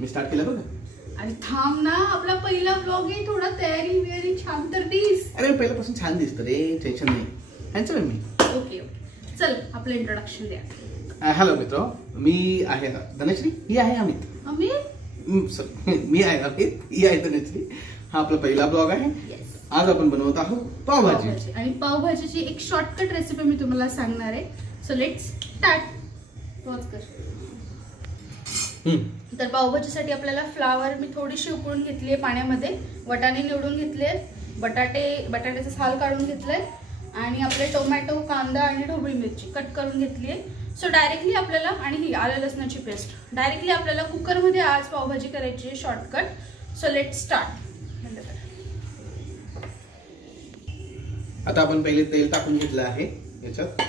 मी start केलं बघ. आणि थांब ना, आपला पहिला ब्लॉग आहे, थोडा तयारी वेरी छान तर दिस. अरे पहिल्यापासून छान दिसतं रे, टेन्शन नाही. हँडसम मी. ओके ओके, चल आपलं इंट्रोडक्शन द्या. हॅलो मित्र, मी आहे धनश्री, ही आहे अमित. मी आहे अमित, ही आहे धनश्री. हा आपला पहिला ब्लॉग आहे. आज आपण बनवत आहोत पावभाजी. आणि पावभाजीची एक शॉर्टकट रेसिपी मी तुम्हाला सांगणार आहे. So let's start. तर पावभाजीसाठी आपल्याला फ्लावर मी थोडीशी उकळून घेतली आहे पाण्यामध्ये, वाटाणे निवडून घेतले, बटाट्याचा साल काढून घेतलाय, आणि आपले टोमॅटो, कांदा आणि ढोबळी मिरची कट करून घेतली आहे. सो डायरेक्टली आपल्याला, आणि ही आलं लसणाची पेस्ट, डायरेक्टली आपल्याला कुकरमध्ये आज पावभाजी करायची आहे शॉर्टकट. So let's start. आता आपण पहिले तेल टाकून घेतलं आहे याच्यात.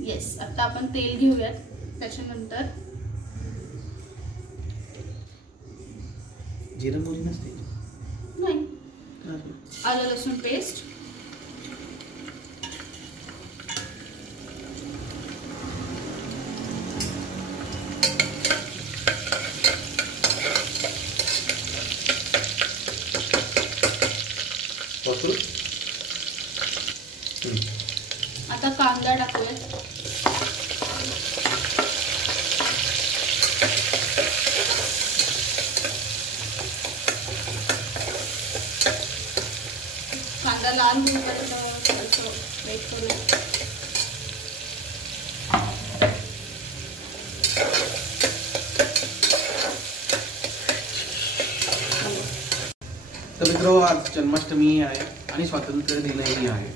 येस, आता आपण तेल घेऊयात. त्याच्यानंतर जिरा मोहरी नसते नाही, आलं लसूण पेस्ट, आता कांदा टाकूयात. कांदा लाल होईपर्यंत थोडंसं वेट करूया. तर मित्र, आज जन्माष्टमी आहे आणि स्वातंत्र्य दिनही आहे.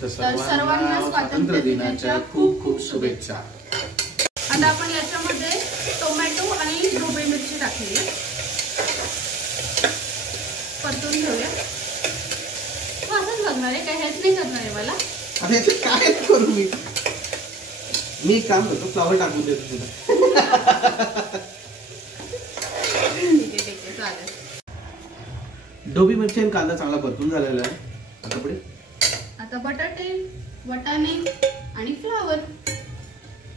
तर सर्वांना स्वातंत्र्य दिनाच्या खूप खूप शुभेच्छा. आता आपण याच्यामध्ये टोमॅटो आणि ढोबळी मिरची टाकली आहे, परतून घेऊया. असंच बघणार आहे काय, हेच नाही करणार आहे मला. आता याच्यात काय करू मी काम करतो, फ्लावर टाकून देतो तुला. ठीक आहे चालेल. ढोबळी मिरची आणि कांदा चांगला परतून झालेला आहे. आता पुढे आता बटाटे, वाटाणे आणि फ्लावर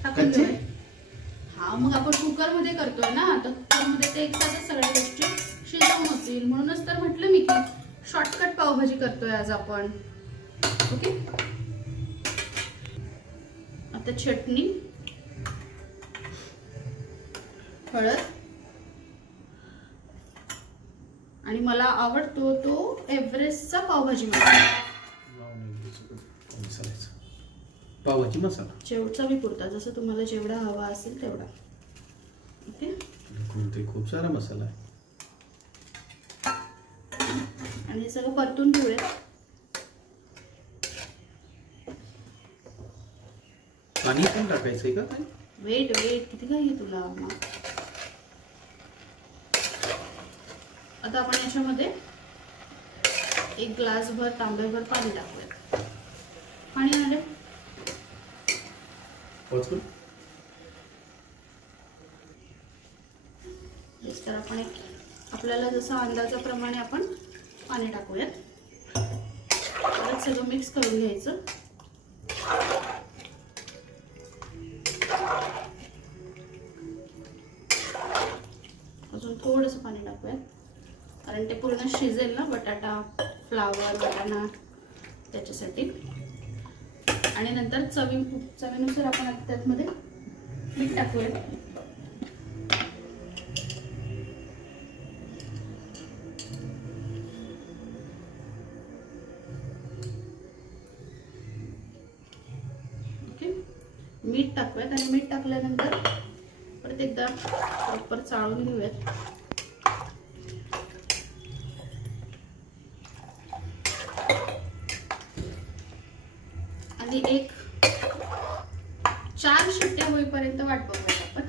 टाकून घेऊया. हा, मग आपण कुकर मध्ये करतोय ना, तर कुकर मध्ये ते एकसाथच सगळ्या गोष्टी शिजवून होतील, म्हणूनच तर म्हटलं मी की शॉर्टकट पावभाजी करतोय आज आपण. ओके. आता चटणी, हळद, आणि मला आवडतो तो एव्हरेस्टचा पावभाजी मसाला. पावभाजी मसाला चवीपुरता, जसं तुम्हाला जेवढा हवा असेल तेवढा. ओके. खूप सारा मसाला आहे. आणि हे सगळं परतून घेऊया. पाणी पण टाकायचंय का काय? वेट किती काय तुला. आता आपण याच्यामध्ये एक ग्लासभर, तांब्याभर पाणी टाकूया. पाणी आले तर आपण आपल्याला जसं अंदाजाप्रमाणे आपण पाणी टाकूयात. परत सगळं मिक्स करून घ्यायचं. अजून थोडंसं पाणी टाकूयात, कारण ते पूर्ण शिजेल ना, बटाटा, फ्लावर, वाटाणा, त्याच्यासाठी. आणि नंतर चवीनुसार आपण त्यामध्ये मीठ टाकूया. ओके, मीठ टाकूयात. आणि मीठ टाकल्यानंतर परत एकदा प्रॉपर चाळून घेऊयात. आणि एक 4 शिट्ट्या होईपर्यंत वाट बघूया आपण.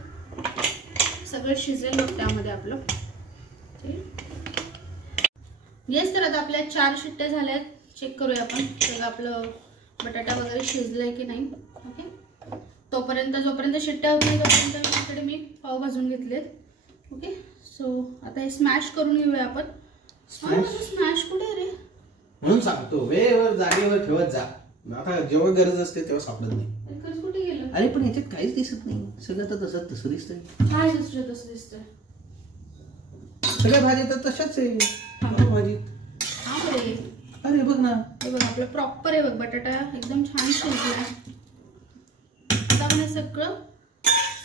सगळं शिजेल त्यामध्ये आपलं. येस, तर आता आपल्या 4 शिट्ट्या झाल्यात. चेक करूया आपण सगळं आपलं बटाटा वगैरे शिजलंय की नाही. ओके. जोपर्यंत शिट्ट्या होत नाही तोपर्यंत इकडे मी पाव भाजून घेतलेत. ओके. सो आता हे स्मॅश करून घेऊया आपण. स्मॅश कुठे रे म्हणून सांगतो, वेळेवर जागेवर ठेवत जा. आता जेव्हा गरज असते तेव्हा सापडत नाही. कुठे गेलं? अरे पण याच्यात काहीच दिसत नाही, सगळं तर तसं दिसतंय. काय तसं दिसतंय? सगळ्या भाज्या तर तशाच आहे पावभाजीत. अरे बघ ना, हे बघ आपलं प्रॉपर आहे बघ. बटाटा एकदम छान शिजला. आता आपण हे सगळं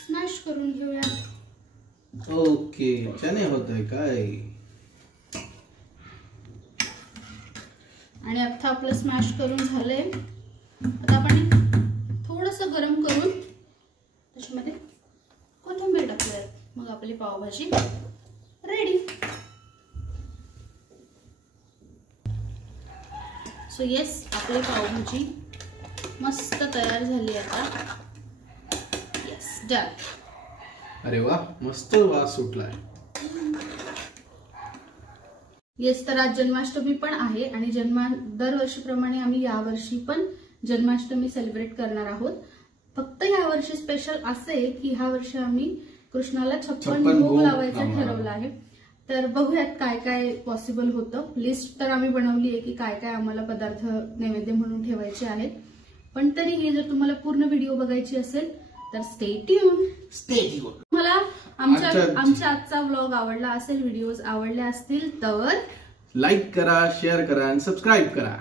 स्मॅश करून घेऊया. ओके, चणे होतंय काय. आणि आता आपलं स्मॅश करून झालंय. आता आपण थोडंसं गरम करून त्याच्यामध्ये कोथिंबीर टाकूयात. मग आपली पावभाजी रेडी. सो येस, आपली पावभाजी मस्त तयार झाली आता. Yes, done. अरे वा, मस्त वास सुटलाय. येस, तर आज जन्माष्टमी पण आहे आणि दरवर्षीप्रमाणे आम्ही यावर्षी पण जन्माष्टमी सेलिब्रेट करणार आहोत. फक्त यावर्षी स्पेशल असे की ह्या वर्षी आम्ही कृष्णाला 56 भोग लावायचं ठरवलं आहे. तर बघूयात काय काय पॉसिबल होतं. लिस्ट तर आम्ही बनवली आहे की काय काय आम्हाला पदार्थ नैवेद्य म्हणून ठेवायचे आहेत. पण तरीही जर तुम्हाला पूर्ण व्हिडिओ बघायची असेल तर स्टे ट्यून. मला आमच्या आजचा व्लॉग आवडला असेल, व्हिडिओज आवडले असतील तर लाईक करा, शेअर करा आणि सबस्क्राईब करा.